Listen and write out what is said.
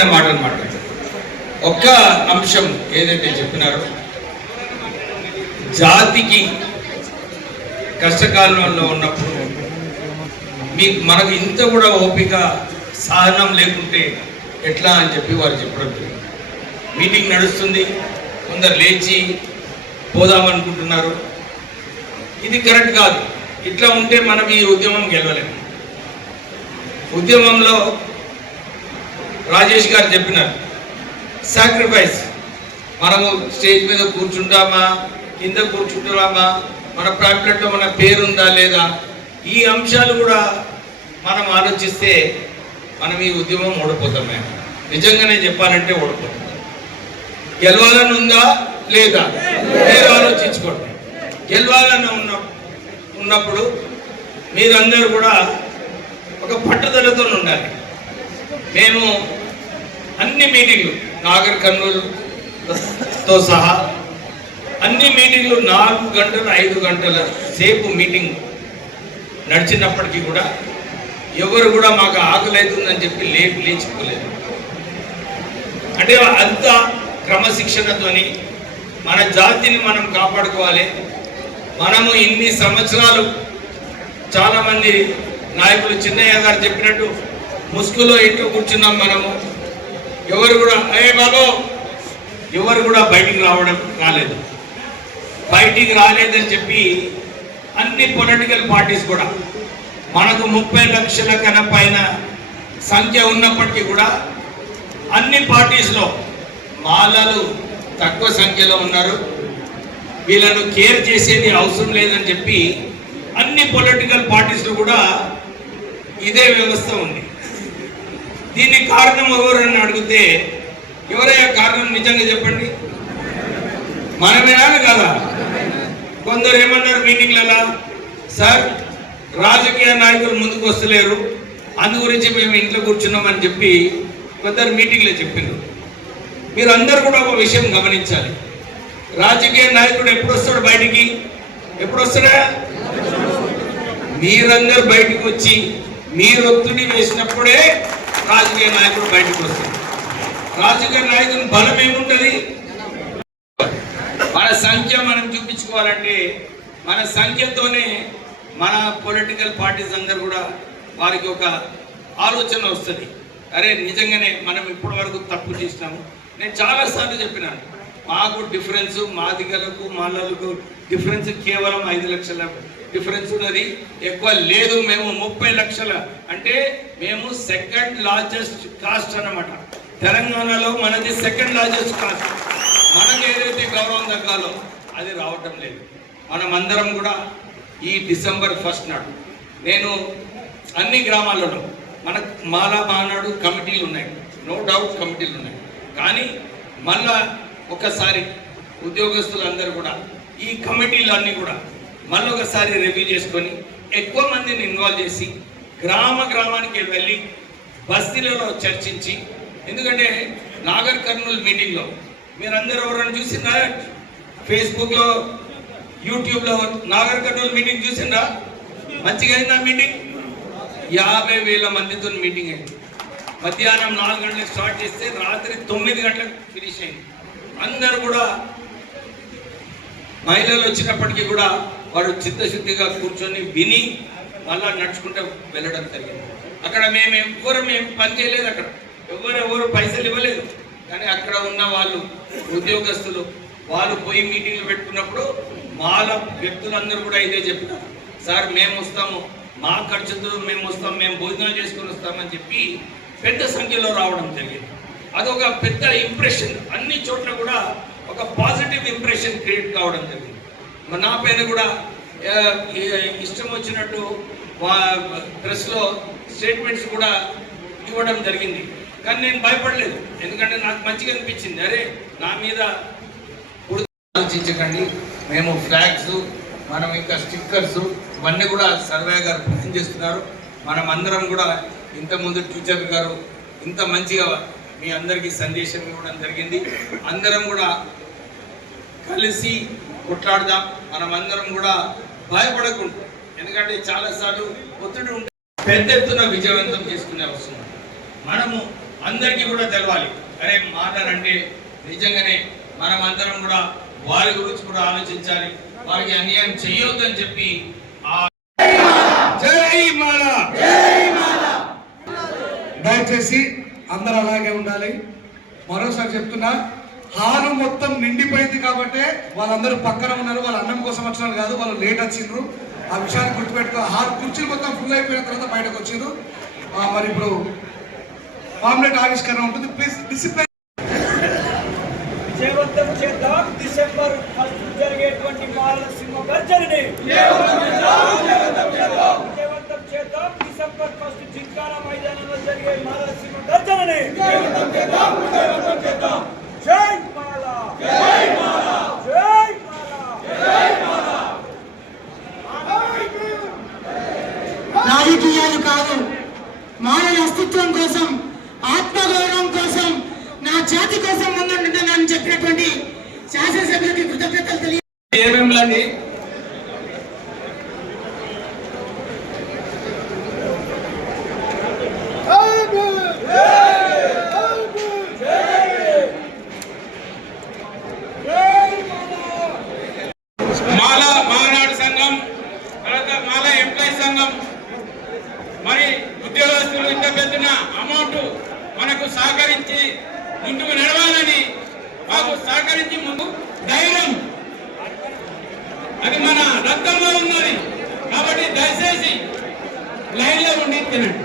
అనే మాటలు మాట్లాడతారు. ఒక్క అంశం ఏదైతే చెప్పినారో, జాతికి కష్టకాలంలో ఉన్నప్పుడు మనకు ఇంత కూడా ఓపిక సహనం లేకుంటే ఎట్లా అని చెప్పి వారు చెప్పడం. మీటింగ్ నడుస్తుంది, కొందరు లేచి పోదామనుకుంటున్నారు. ఇది కరెక్ట్ కాదు. ఇట్లా ఉంటే మనం ఈ ఉద్యమం గెలవలేము. ఉద్యమంలో రాజేష్ గారు చెప్పినారు, సాక్రిఫైస్. మనము స్టేజ్ మీద కూర్చుంటామా, కింద కూర్చుంటామా, మన ప్యాంప్లెట్లో మన పేరుందా లేదా, ఈ అంశాలు కూడా మనం ఆలోచిస్తే మనం ఈ ఉద్యమం ఓడిపోతాం. మేము నిజంగానే చెప్పాలంటే ఓడిపోతాం. గెలవాలని ఉందా లేదా మీరు ఆలోచించుకోండి. గెలవాలని ఉన్నప్పుడు మీరందరూ కూడా ఒక పట్టుదలతో ఉండాలి. మేము అన్ని మీటింగ్లు నాగర్ కర్నూలుతో సహా అన్ని మీటింగ్లు 4 గంటలు 5 గంటల సేపు మీటింగ్ నడిచినప్పటికీ కూడా ఎవరు కూడా మాకు ఆకలేతుందని చెప్పి లేచిపోలేదు. అంటే అంత క్రమశిక్షణతోని మన జాతిని మనం కాపాడుకోవాలి. మనము ఇన్ని సంవత్సరాలు చాలామంది నాయకులు చిన్నయ్య గారు చెప్పినట్టు ముసుగులో ఇంట్లో కూర్చున్నాం. మనము ఎవరు కూడా బాబు ఎవరు కూడా బయటికి రాలేదు. బయటికి రాలేదని చెప్పి అన్ని పొలిటికల్ పార్టీస్ కూడా మనకు 30 లక్షల కన్నా పైన సంఖ్య ఉన్నప్పటికీ కూడా అన్ని పార్టీస్లో మాలలు తక్కువ సంఖ్యలో ఉన్నారు. వీళ్ళను కేర్ చేసేది అవసరం లేదని చెప్పి అన్ని పొలిటికల్ పార్టీస్లో కూడా ఇదే వ్యవస్థ ఉంది. దీనికి కారణం ఎవరని అడిగితే ఎవరయ్యా కారణం నిజంగా చెప్పండి? మనమేనా కదా? కొందరు ఏమన్నారు మీటింగ్లలో, సార్ రాజకీయ నాయకులు ముందుకు వస్తలేరు, అందు గురించి మేము ఇంట్లో కూర్చున్నామని చెప్పి కొందరు మీటింగ్లో చెప్పిండ్రు. మీరు అందరూ కూడా ఒక విషయం గమనించాలి. రాజకీయ నాయకుడు ఎప్పుడు వస్తాడు బయటికి? ఎప్పుడు వస్తాడా? మీరందరూ బయటకు వచ్చి మీరు ఒత్తిడి వేసినప్పుడే రాజకీయ నాయకుడు బయటకు వస్తాడు. రాజకీయ నాయకుని బలం ఏముంటుంది? మన సంఖ్య మనం చూపించుకోవాలంటే మన సంఖ్యతోనే మన పొలిటికల్ పార్టీస్ అందరూ కూడా వారికి ఒక ఆలోచన వస్తుంది. అరే నిజంగానే మనం ఇప్పటి వరకు తప్పు చేసినాము. నేను చాలాసార్లు చెప్పినాను, మాకు డిఫరెన్స్ మాదిగలకు మాలలకు డిఫరెన్స్ కేవలం 5 లక్షల డిఫరెన్స్ ఉన్నది, ఎక్కువ లేదు. మేము 30 లక్షల అంటే మేము సెకండ్ లార్జెస్ట్ కాస్ట్ అన్నమాట. తెలంగాణలో మనది సెకండ్ లార్జెస్ట్ కాస్ట్. మనకు ఏదైతే గౌరవం దక్కాలో అది రావటం లేదు. మనమందరం కూడా ఈ డిసెంబర్ 1 నాడు నేను అన్ని గ్రామాలలో మనకు మాలా మానాడు కమిటీలు ఉన్నాయి, నో డౌట్ కమిటీలు ఉన్నాయి. కానీ మళ్ళా ఒకసారి ఉద్యోగస్తులందరూ కూడా ఈ కమిటీలన్నీ కూడా మళ్ళీ ఒకసారి రివ్యూ చేసుకొని ఎక్కువ మందిని ఇన్వాల్వ్ చేసి గ్రామానికి వెళ్ళి బస్తీలలో చర్చించి, ఎందుకంటే నాగర్ కర్నూలు మీటింగ్లో మీరందరూ ఎవరైనా చూసిందా? ఫేస్బుక్లో యూట్యూబ్లో నాగర్ కర్నూలు మీటింగ్ చూసిందా? మంచిగా అయిందా మీటింగ్? 50,000 మందితో మీటింగ్ అయింది. మధ్యాహ్నం 4 గంటలకు స్టార్ట్ చేస్తే రాత్రి 9 గంటలకు ఫినిష్ అయింది. అందరూ కూడా మహిళలు వచ్చినప్పటికీ కూడా వాడు చిత్తశుద్ధిగా కూర్చొని విని మళ్ళా నడుచుకుంటూ వెళ్ళడం జరిగింది. అక్కడ మేము పని చేయలేదు, అక్కడ ఎవరు పైసలు ఇవ్వలేదు. కానీ అక్కడ ఉన్న వాళ్ళు ఉద్యోగస్తులు వాళ్ళు పోయి మీటింగ్లు పెట్టుకున్నప్పుడు వాళ్ళ వ్యక్తులందరూ కూడా ఇదే చెప్పినారు, సార్ మేము వస్తాము, మా ఖర్చుతో మేము వస్తాం, మేము భోజనాలు చేసుకొని వస్తామని చెప్పి పెద్ద సంఖ్యలో రావడం జరిగింది. అదొక పెద్ద ఇంప్రెషన్, అన్ని చోట్ల కూడా ఒక పాజిటివ్ ఇంప్రెషన్ క్రియేట్ కావడం జరిగింది. నా పైన కూడా ఇష్టం వచ్చినట్టు ప్రెస్లో స్టేట్మెంట్స్ కూడా ఇవ్వడం జరిగింది. కానీ నేను భయపడలేదు, ఎందుకంటే నాకు మంచిగా అనిపించింది. అరే నా మీద ఆలోచించకండి, మేము ఫ్లాగ్స్ మనం ఇంకా స్టిక్కర్స్ ఇవన్నీ కూడా సర్వే గారు ప్లాన్ చేస్తున్నారు. మనం అందరం కూడా ఇంతకుముందు టీచర్ గారు ఇంత మంచిగా మీ అందరికీ సందేశం ఇవ్వడం జరిగింది. అందరం కూడా కలిసి కొట్లాడదాం, మనం అందరం కూడా భయపడకుండా, ఎందుకంటే చాలాసార్లు ఒత్తిడి ఉంటే పెద్ద ఎత్తున విజయవంతం చేసుకునే అవసరం. మనము అందరికీ కూడా తెలవాలి. అరే మాటలంటే నిజంగానే మనం అందరం కూడా వారి గురించి కూడా ఆలోచించాలి, వారికి అన్యాయం చేయొద్దని చెప్పి జై మాల. దయచేసి అందరూ అలాగే ఉండాలి. మరోసారి చెప్తున్నా, హాలు మొత్తం నిండిపోయింది కాబట్టి వాళ్ళందరూ పక్కన ఉన్నారు. వాళ్ళ అన్నం కోసం వచ్చినారు కాదు, వాళ్ళు లేట్ వచ్చిండ్రు. ఆ విషయాన్ని గుర్తుపెట్టుకో. హాల్ కుర్చీలు మొత్తం ఫుల్ అయిపోయిన తర్వాత బయటకు వచ్చిండ్రు. మరి ఇప్పుడు పాంప్లెట్ ఆవిష్కరణ ఉంటుంది. ప్లీజ్ డిసిప్లిన్ విజయవంతం చేద్దాం. డిసెంబర్ 1 జరిగేటువంటి మాల సింహ గర్జనని విజయవంతం చేద్దాం. డిసెంబర్ 1 జింకానా మైదానంలో జరిగే మాల సింహ గర్జనని జై మాల, జై మాల, జై మాల, జై మాల. రాజకీయాలు కాదు, మానవ అస్తిత్వం కోసం, ఆత్మగౌరవం కోసం, నా జాతి కోసం ముందుంటుందని చెప్పినటువంటి శాసనసభ్యులకి కృతజ్ఞతలు ఏమేమిలండి. మాల మానాడు సంఘం, తర్వాత మాల ఎంప్లాయీ సంఘం, మరి ఉద్యోగస్తులు ఇంత పెద్ద అమౌంట్ మనకు సహకరించి ముందుకు నడవాలని, మాకు సహకరించి ముందు ధైర్యం అది మన రక్తంలో ఉన్నది కాబట్టి దయచేసి లైన్లో ఉండి తినండి.